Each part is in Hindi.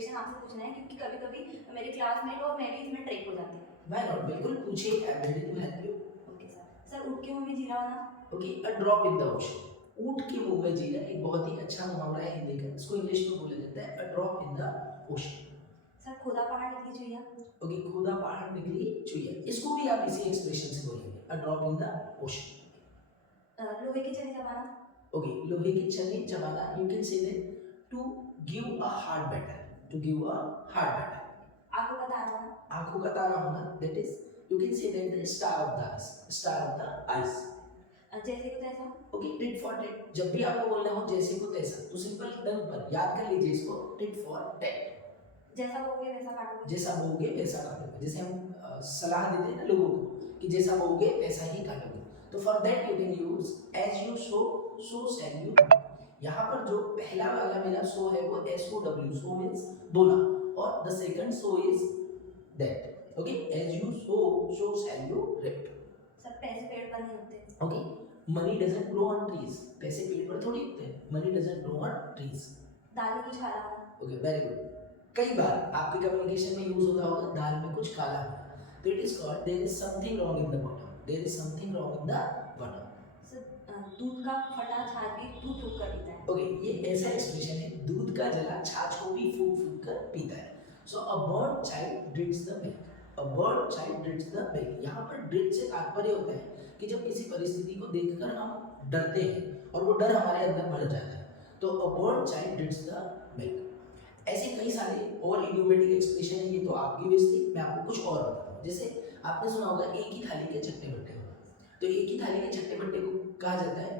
क्वेश्चन आपसे पूछना है क्योंकि कभी-कभी मेरे क्लासमेट और मैं भी इसमें ट्रैक हो जाती हूँ। व्हाई नॉट, बिल्कुल पूछिए, I am ready to help you. Okay sir. Sir ऊँट के मुँह में जीरा होना। Okay, a drop in the ocean. ऊंट के मुंह में जीरा एक बहुत ही अच्छा मुहावरा है हिंदी का, इसको इंग्लिश में बोला जाता है अ drop in the ocean. Sir खुदा पहाड़ निकली चुहिया। ओके, खुदा पहाड़ निकली चुहिया, इसको भी आप इसी एक्सप्रेशन से बोलेंगे a drop in the ocean. लोहे की छड़ी चबाना। ओके, लोहे की छड़ी चबाना, you can say that to give a hard battle, to give a hard battle. आंखों का तारा होना। आंखों का तारा होना, that is you can say that the star of the eyes, star of the eyes. जैसे को तैसा। ओके, टिट फॉर टैट, जब भी आपको बोलना हो जैसे को तैसा तो सिंपल डन पर याद कर लीजिए इसको, टिट फॉर टैट। जैसा बोओगे वैसा काटोगे। जैसा बोओगे वैसा काटोगे, जैसे हम सलाह देते हैं ना लोगों को कि जैसा बोओगे वैसा ही काटोगे, तो for that you can use as you sow so shall you. यहाँ पर जो पहला वाला मेरा सो है वो S O W, sow means बोना, और the second so is that. Okay, as you sow shall you reap. Sir पैसे पेड़ पर नहीं होते। Okay, money doesn't grow on trees, पैसे पेड़ पर थोड़ी उगते हैं, money doesn't grow on trees. दाल में कुछ काला होना। Okay, very good. कई बार आपके कम्युनिकेशन में यूज होता होगा दाल में कुछ काला होना, तो it is called there is something wrong in the bottom, there is something wrong in the bottom. Sir दूध का फटा छाछ भी फूट फूट कर पीता है। ओके, ये ऐसा एक्सप्रेशन है, दूध का जला छाछ को भी फूट फूट कर पीता है। So a bird child drinks the milk, a bird child drinks the milk. यहाँ पर ड्रिंक से तात्पर्य होता है कि जब किसी परिस्थिति को देखकर हम डरते हैं और वो डर हमारे अंदर बढ़ जाता है, तो अ bird child drinks the milk. ऐसे कई सारे और इडियोमेटिक एक्सप्रेशन है, ये तो आपकी विश थी, मैं आपको कुछ और बताता हूँ। जैसे आपने सुना होगा एक ही थाली के चट्टे बट्टे होना, तो एक ही थाली के चट्टे बट्टे को कहा जाता है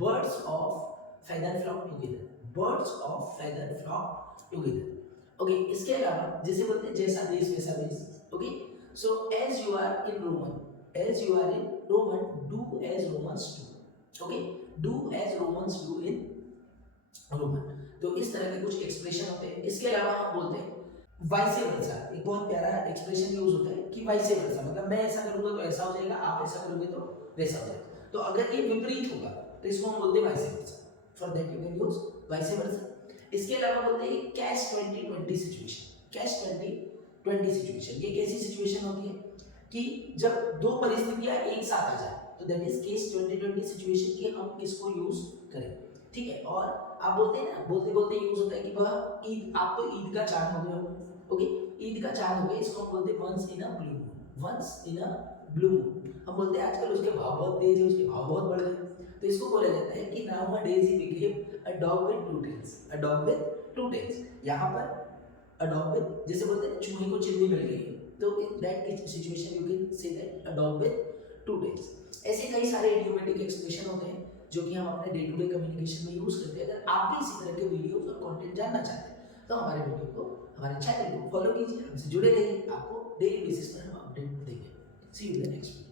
birds of feather flock together, birds of feather flock together. Okay, इसके अलावा जैसे बोलते हैं जैसा देश वैसा देश। Okay, so as you are in Roman, as you are in Roman, do as Romans do. Okay, do as Romans do in Roman. तो इस तरह के कुछ एक्सप्रेशन होते हैं। इसके अलावा हम बोलते हैं वाइस वर्सा, एक बहुत प्यारा एक्सप्रेशन यूज होता है कि वाइस वर्सा, मतलब मैं ऐसा करूंगा तो ऐसा हो जाएगा, आप ऐसा करोगे तो वैसा हो जाएगा। तो अगर ये विपरीत होगा तो इसको हम बोलते हैं vice versa, for that you can use vice versa. इसके अलावा बोलते हैं कैच 20-20 सिचुएशन, कैच 20-20 सिचुएशन। ये कैसी सिचुएशन होती है कि जब दो परिस्थितियां एक साथ आ जाए, तो दैट इज केस 20-20 सिचुएशन की हम किसको यूज करें, ठीक है। और आप बोलते हैं ना, बोलते बोलते यूज होता है कि वह ईद, आप तो ईद का चांद हो गया। ओके, ईद का चांद हो गया, इसको हम बोलते हैं once in a blue moon, once in a blue moon. हम बोलते हैं आजकल उसके भाव बहुत तेज है, उसके भाव बहुत बढ़ गए, तो इसको बोला जाता है कि nowadays he became a dog with two tails, a dog with two tails. यहाँ पर अ डॉग विद, जैसे बोलते हैं चूहे को चिल्ली मिल गई है, तो in that situation you can say that a dog with two tails. ऐसे कई सारे इडियोमेटिक एक्सप्रेशन होते हैं जो कि हम अपने डे टू डे कम्युनिकेशन में यूज करते हैं। अगर आप भी इसी तरह के वीडियोस और कंटेंट जानना चाहते हैं तो हमारे वीडियो को, हमारे चैनल को फॉलो कीजिए, हमसे जुड़े रहिए, आपको डेली बेसिस पर हम अपडेट देंगे। See you in the next video.